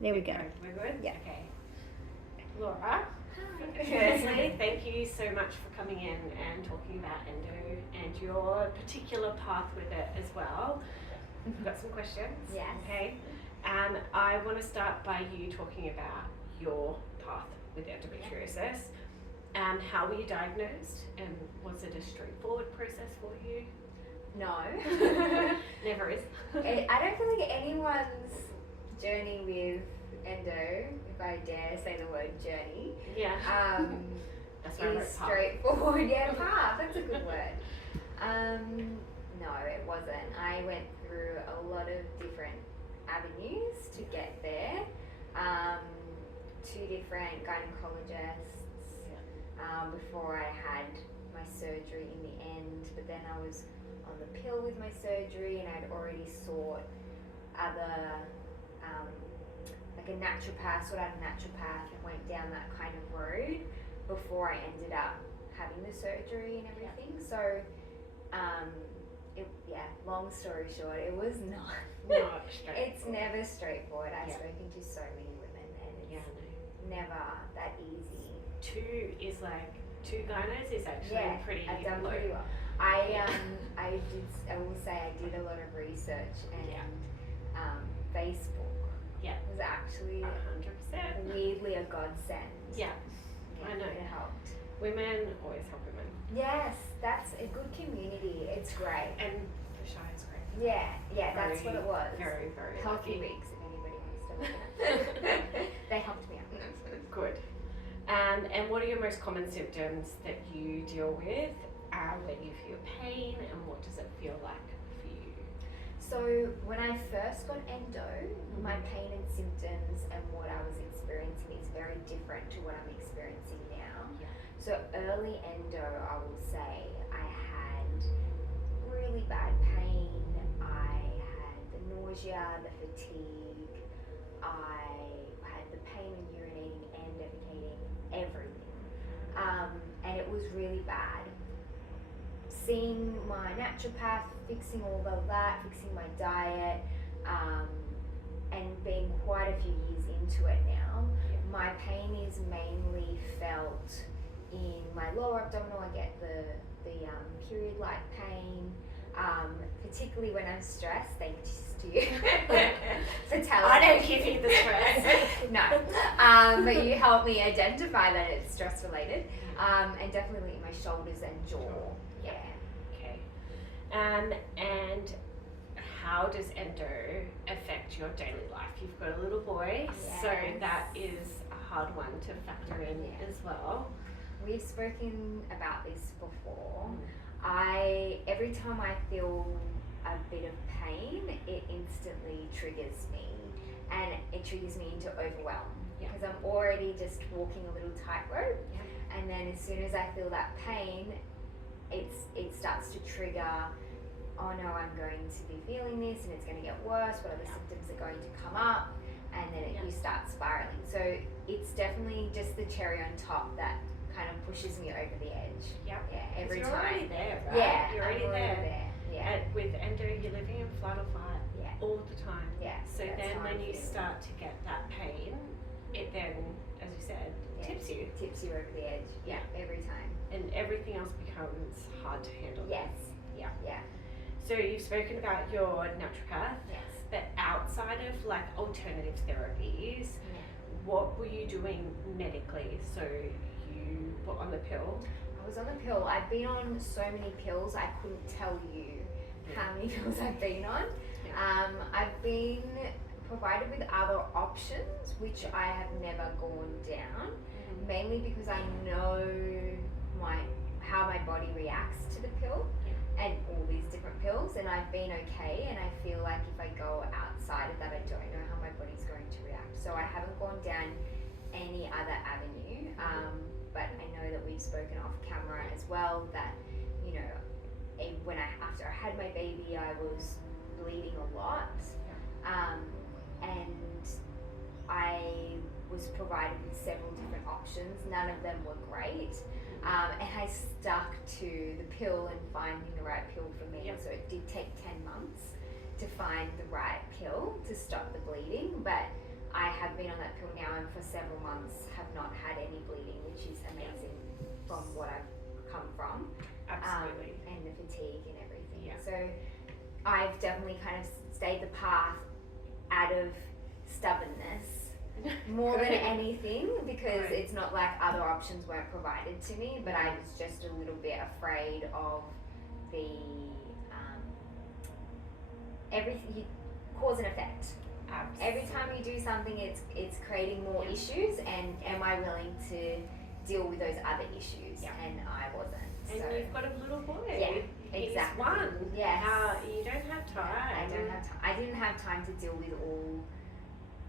There we go. We're good? Yeah. Okay. Laura, firstly, thank you so much for coming in and talking about endo and your particular path with it as well. We've got some questions. Yes. Okay. I want to start by you talking about your path with endometriosis. How were you diagnosed, and was it a straightforward process for you? No. Never is. I don't feel like anyone's journey with endo, if I dare say the word journey, Yeah. That's why I is wrote path. straightforward. Yeah, path, that's a good word. No, it wasn't. I went through a lot of different avenues to get there. 2 different gynecologists before I had my surgery in the end, but then I was on the pill with my surgery, and I'd already sought other, like a naturopath, sought out a naturopath and went down that kind of road before I ended up having the surgery and everything. So, long story short, it was not straightforward. It's never straightforward. I've spoken to so many women, and it's never that easy. 2 is like 2 gynos is actually pretty I've done low. pretty well. I will say I did a lot of research, and Facebook was actually 100%. weirdly a godsend. Yeah, I know. It helped. Women always help women. Yes, that's a good community. It's great. And for shy is great. Yeah, that's what it was. Very, very Healthy lucky. Weeks, if anybody wants to look it up. They helped me out. Good. And what are your most common symptoms that you deal with when you feel pain, and what does it feel like for you? So when I first got endo, my pain and symptoms and what I was experiencing is very different to what I'm experiencing now. Yeah. So early endo, I will say I had really bad pain. I had the nausea, the fatigue. I had the pain and urinating and defecating, everything. And it was really bad. Seeing my naturopath, fixing all of that, fixing my diet, and being quite a few years into it now, my pain is mainly felt in my lower abdominal. I get the period-like pain, particularly when I'm stressed, thanks to you for telling I don't me. give you the stress. No, but you help me identify that it's stress-related, and definitely in my shoulders and jaw. Yeah. Okay. And how does endo affect your daily life? You've got a little boy, so Yes. that is a hard one to factor in as well. We've spoken about this before. Every time I feel a bit of pain, it instantly triggers me, and it triggers me into overwhelm because I'm already just walking a little tightrope, and then as soon as I feel that pain, it starts to trigger. Oh no, I'm going to be feeling this, and it's going to get worse. What other symptoms are going to come up? And then you start spiraling. So it's definitely just the cherry on top that kind of pushes me over the edge. Yep. Yeah, every you're time. already there, right? Yeah, You're already I'm there. Yeah. And with endo, you're living in flight or fight all the time. Yeah. So that's then how when I'm you feeling. start to get that pain, it then, as you said, tips you. Tips you over the edge. Yeah, every time. And everything else becomes hard to handle. Yes. Yeah. Yeah. So you've spoken about your naturopath, Yes. but outside of like alternative therapies, what were you doing medically? So you were on the pill. I was on the pill. I've been on so many pills, I couldn't tell you how many pills I've been on. I've been provided with other options, which I have never gone down, mainly because I know how my body reacts to the pill and all these different pills, and I've been okay, and I feel like if I go outside of that, I don't know how my body's going to react. So I haven't gone down any other avenue, but I know that we've spoken off camera as well that, you know, after I had my baby, I was bleeding a lot, and I was provided with several different options. None of them were great, and I stuck to the pill and finding the right pill for me. So it did take 10 months to find the right pill to stop the bleeding, but I have I've been on that pill now and for several months have not had any bleeding, which is amazing from what I've come from. Absolutely. And the fatigue and everything. Yeah. So I've definitely kind of stayed the path out of stubbornness more than anything, because it's not like other options weren't provided to me, but I was just a little bit afraid of the everything, cause and effect. Absolutely. Every time you do something, it's creating more issues, and am I willing to deal with those other issues? And I wasn't. And so. you've got a little boy. Yeah, He's exactly. one. Yes. You don't have time. I don't have time. I didn't have time to deal with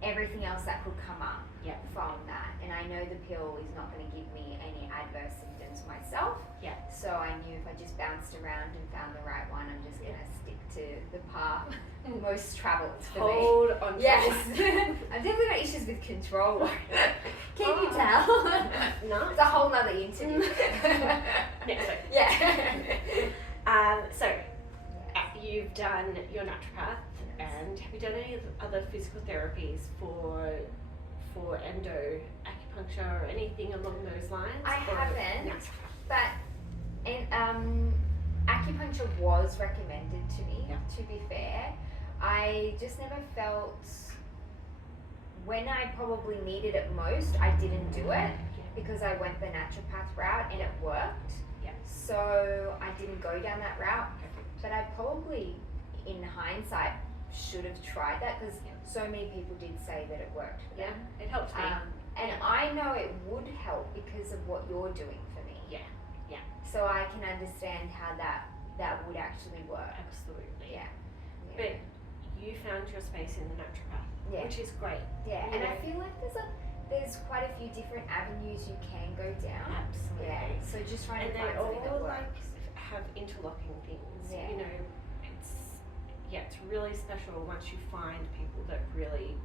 everything else that could come up from that. And I know the pill is not going to give me any adverse symptoms myself. Yeah. So I knew if I just bounced around and found the right one, I'm just going to stick to the path most travelled for me. Hold on to Yes. it. I've definitely got issues with control. Can you tell? No. It's a whole nother interview. Next week. Yeah. So, you've done your naturopath, and have you done any other physical therapies for endo, acupuncture, or anything along those lines? I haven't, naturopath? but acupuncture was recommended to me, to be fair. I just never felt, when I probably needed it most, I didn't do it because I went the naturopath route and it worked. So I didn't go down that route, but I probably, in hindsight, should have tried that because so many people did say that it worked for them. It helped me. And I know it would help because of what you're doing for me. So I can understand how that would actually work. Absolutely. But you found your space in the naturopath, which is great. And I feel like there's quite a few different avenues you can go down. Absolutely. So just trying And to they find something that all works. have interlocking things. Yeah. You know, it's really special once you find people that really,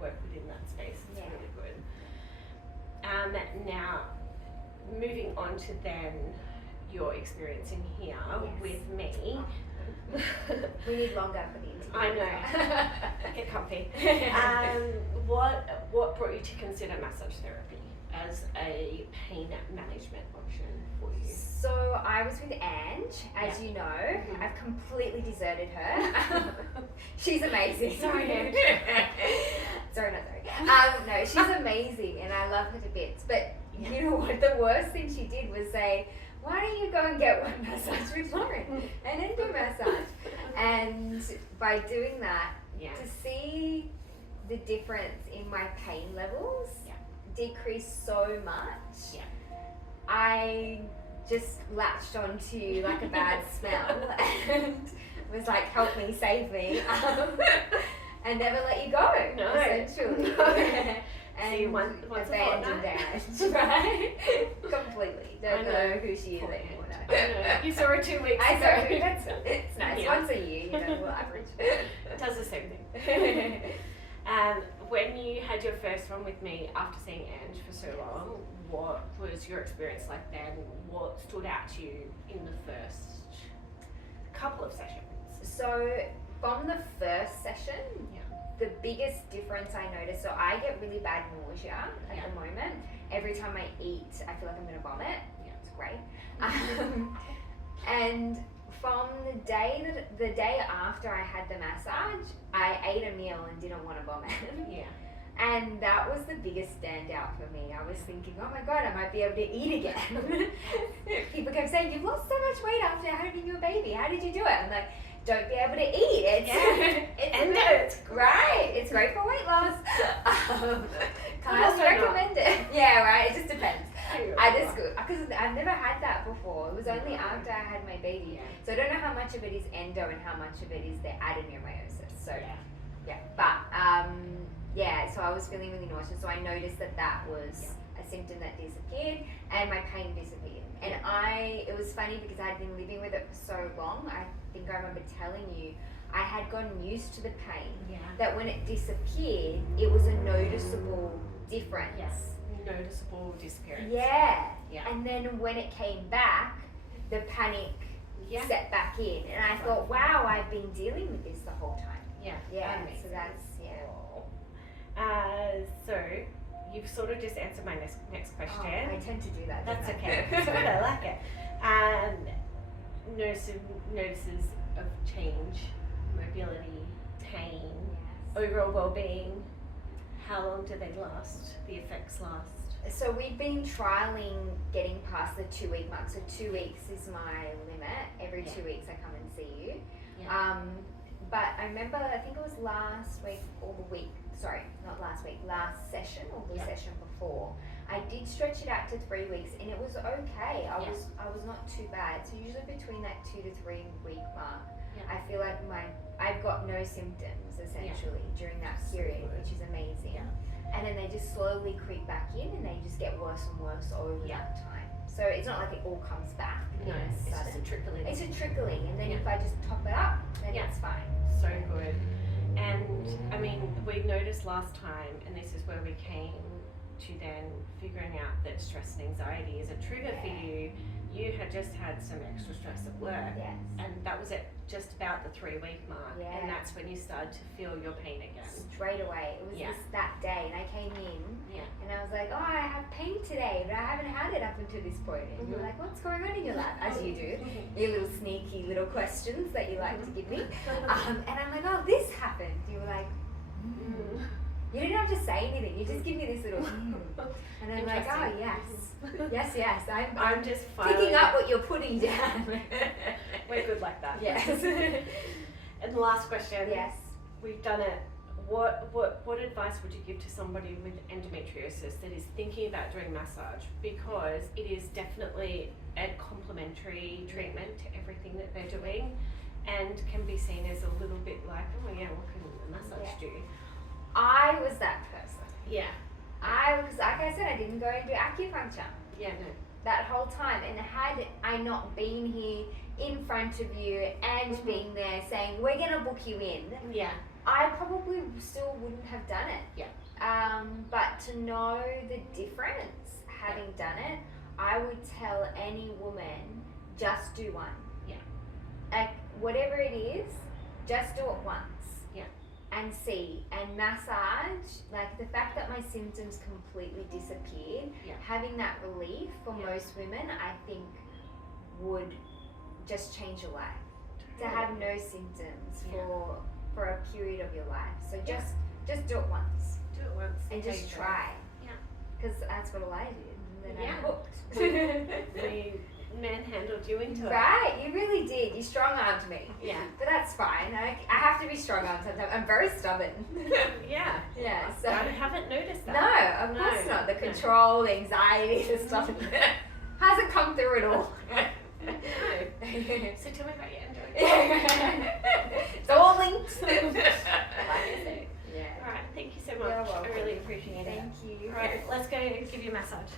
work within that space. It's really good. Now, moving on to then your experience in here with me. We need longer for the interview. I know. Get comfy. What brought you to consider massage therapy as a pain management option for you? So I was with Ange, as you know. I've completely deserted her. She's amazing. Sorry, Ange. Sorry, not sorry. No, she's amazing and I love her to bits. But you know what? The worst thing she did was say, why don't you go and get one massage with Lauren? An endo massage. And by doing that, to see the difference in my pain levels decrease so much, I just latched onto like a bad smell and was like, help me, save me, and never let you go, essentially. And see, once abandoned Ange, right? Completely. Don't know who she is anymore. No. You saw her 2 weeks I ago. saw her. It's nice. Once a year, we'll average. It does the same thing. When you had your first one with me after seeing Ange for so long, what was your experience like then? What stood out to you in the first couple of sessions? So, from the first session, the biggest difference I noticed, so I get really bad nausea at the moment. Every time I eat, I feel like I'm going to vomit. It's great. And from the day after I had the massage, I ate a meal and didn't want to vomit. And that was the biggest standout for me. I was thinking, oh my God, I might be able to eat again. People kept saying, you've lost so much weight after having your baby. How did you do it? I'm like, don't be able to eat. It's great. It's great for weight loss. Can't recommend it. Yeah, right. It just depends. Because I've never had that before. It was only after I had my baby. So I don't know how much of it is endo and how much of it is the adenomyosis. So so I was feeling really nauseous. So I noticed that was a symptom that disappeared and my pain disappeared. And it was funny because I had been living with it for so long. I think I remember telling you, I had gotten used to the pain. That when it disappeared, it was a noticeable difference. Noticeable disappearance. And then when it came back, the panic set back in. And I thought, wow, I've been dealing with this the whole time. So that's, you've sort of just answered my next question. Oh, I tend to do that. That's don't okay. I? It's good. I like it. Notices of change, mobility, pain, Yes. overall well-being. How long do they last? The effects last? So we've been trialing getting past the 2-week mark. So 2 weeks is my limit. Every Yeah. 2 weeks I come and see you. Yeah. But I remember, I think it was last week or the week, sorry, not last week, last session or the Yeah. session before. I did stretch it out to 3 weeks and it was okay. I was not too bad. So usually between that 2 to 3 week mark, Yeah. I feel like I've got no symptoms essentially during that period, which is amazing. Yeah. And then they just slowly creep back in and they just get worse and worse over Yeah. that time. So it's not like it all comes back. No, in a it's just sudden. a trickling. It's a trickling, and then Yeah. if I just top it up, then Yeah. it's fine. So good. And I mean, we noticed last time, and this is where we came to then figuring out that stress and anxiety is a trigger for Yeah. you. You had just had some extra stress at work, Yes. and that was at just about the 3-week mark, Yeah. and that's when you started to feel your pain again. Straight away. It was Yeah. that day, and I came in, Yeah. and I was like, oh, I have pain today, but I haven't had it up until this point. And you're Mhm. like, what's going on in your life? As you do. Your little sneaky little questions that you like to give me. And I'm like, oh, this happened. You were like, Mm. you didn't have to say anything. You just give me this little, and I'm like, oh, Interesting. yes. I'm just picking up what you're putting down. We're good like that. Yes. And the last question. Yes. We've done it. What advice would you give to somebody with endometriosis that is thinking about doing massage? Because it is definitely a complementary treatment to everything that they're doing, and can be seen as a little bit like, oh yeah, what can a massage do? I was that person. Yeah. Because like I said, I didn't go and do acupuncture Yeah. No. that whole time. And had I not been here in front of you and Mhm. being there saying, we're going to book you in, Yeah. I probably still wouldn't have done it. Yeah. But to know the difference, having done it, I would tell any woman, just do one. Yeah. Like, whatever it is, just do it once. Yeah. And see. And massage, like the fact that my symptoms completely disappeared, Yeah. having that relief for Yeah. most women, I think would just change your life. To have no symptoms Yeah. for a period of your life. So Yeah. just do it once Do it once. and see just how you try. Yeah. Because that's what I did. And then Yeah. I'm hooked. We manhandled you into it. Right, you really did. You strong-armed me. Yeah. But that's fine. I have to be strong-armed sometimes. I'm very stubborn. Yeah. Yeah, so- I haven't noticed No, that. of No, course not. The no. control, the anxiety, the stuff hasn't come through at all. No. So tell me about your endo. It's all linked. Yeah. Yeah. All right. Thank you so You're much. I welcome. really appreciate it. Thank you. All right. Let's go give you a massage.